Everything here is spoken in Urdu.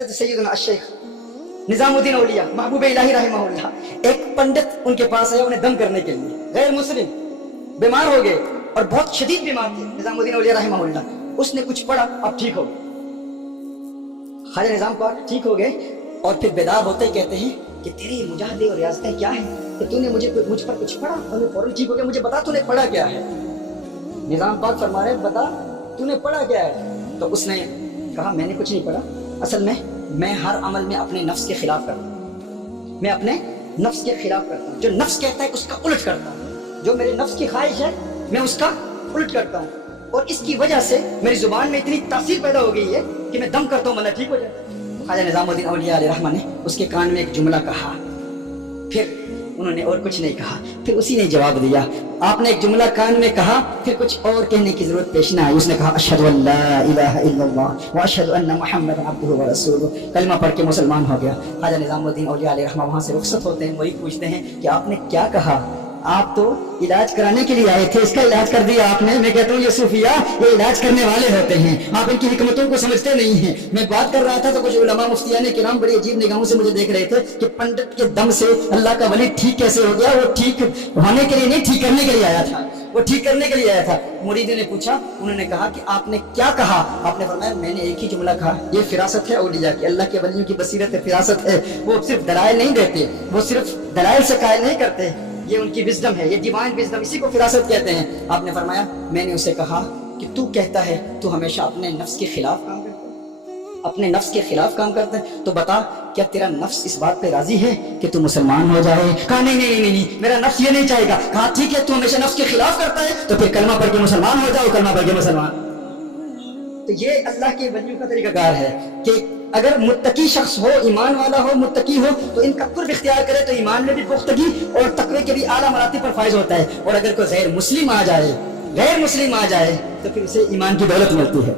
حضرت سیدنا الشیخ نظام الدین اولیاء محبوب الہی رحمہ اللہ، ایک پنڈت ان کے پاس آیا انہیں دم کرنے کے لیے، غیر مسلم بیمار ہو گئے اور بہت شدید بیمار تھے نظام الدین اولیاء رحمہ اللہ۔ اس نے کچھ پڑھا، اب ٹھیک ہو گئے، خواجہ نظام پاک ٹھیک ہو گئے اور پھر بیدار ہوتے ہی کہتے ہیں کہ تیری مجاہدے اور ریاضتیں کیا ہیں کہ تو نے مجھ پر کچھ پڑھا اور میں فوراً ٹھیک ہو گیا، مجھے بتا تو نے پڑھا کیا ہے۔ نظام پاک فرما رہے بتا تو نے پڑھا کیا ہے؟ تو اس نے کہا میں نے کچھ نہیں پڑھا، اصل میں ہر عمل میں اپنے نفس کے خلاف کرتا ہوں، میں اپنے نفس کے خلاف کرتا ہوں، جو نفس کہتا ہے اس کا الٹ کرتا ہوں، جو میرے نفس کی خواہش ہے میں اس کا الٹ کرتا ہوں، اور اس کی وجہ سے میری زبان میں اتنی تاثیر پیدا ہو گئی ہے کہ میں دم کرتا ہوں ورنہ ٹھیک ہو جاتا ہے۔ خواجہ نظام الدین اولیاء علیہ رحمہ نے اس کے کان میں ایک جملہ کہا، پھر انہوں نے اور کچھ نہیں کہا، پھر اسی نے جواب دیا۔ آپ نے ایک جملہ کان میں کہا، پھر کچھ اور کہنے کی ضرورت پیش نہ آئی، اس نے کہا اشہد ان لا الہ الا اللہ واشہد ان محمد عبدہ ورسولہ، کلمہ پڑھ کے مسلمان ہو گیا۔ خواجہ نظام الدین اولیاء علیہ رحمہ وہاں سے رخصت ہوتے ہیں، وہی پوچھتے ہیں کہ آپ نے کیا کہا؟ آپ تو علاج کرانے کے لیے آئے تھے، اس کا علاج کر دیا آپ نے۔ میں کہتا ہوں یہ صوفیاء یہ علاج کرنے والے ہوتے ہیں، آپ ان کی حکمتوں کو سمجھتے نہیں ہیں۔ میں بات کر رہا تھا تو کچھ علماء مفتیان کرام بڑی عجیب نگاہوں سے مجھے دیکھ رہے تھے کہ پنڈت کے دم سے اللہ کا ولی ٹھیک کیسے ہو گیا؟ وہ ٹھیک ہونے کے لیے نہیں، ٹھیک کرنے کے لیے آیا تھا، وہ ٹھیک کرنے کے لیے آیا تھا۔ مریدوں نے پوچھا، انہوں نے کہا کہ آپ نے کیا کہا؟ آپ نے فرمایا میں نے ایک ہی جملہ کہا، یہ فراست ہے اولیاء کی، اللہ کے ولیوں کی بصیرت ہے، فراست ہے، وہ صرف دلائل نہیں دیتے، وہ صرف دلائل سے قائل نہیں کرتے، یہ ان کی وزڈم ہے، یہ ڈیوائن وزڈم، اسی کو فراست کہتے ہیں۔ آپ نے فرمایا میں نے اسے کہا کہ تو کہتا ہے تو ہمیشہ اپنے نفس کے خلاف کام کرتا ہے، اپنے نفس کے خلاف کام کرتا ہے، تو بتا کیا تیرا نفس اس بات پہ راضی ہے کہ تو مسلمان ہو جائے؟ کہا نہیں نہیں نہیں نہیں، میرا نفس یہ نہیں چاہے گا۔ کہا ٹھیک ہے، تو ہمیشہ نفس کے خلاف کرتا ہے تو پھر کلمہ پڑھ کے مسلمان ہو جاؤ، کلمہ پڑھ کے مسلمان۔ تو یہ اللہ کے ولیوں کا طریقہ کار ہے کہ اگر متقی شخص ہو، ایمان والا ہو، متقی ہو، تو ان کا قرب اختیار کرے تو ایمان میں بھی پختگی اور تقوی کے بھی اعلیٰ مراتب پر فائز ہوتا ہے، اور اگر کوئی غیر مسلم آ جائے تو پھر اسے ایمان کی دولت ملتی ہے۔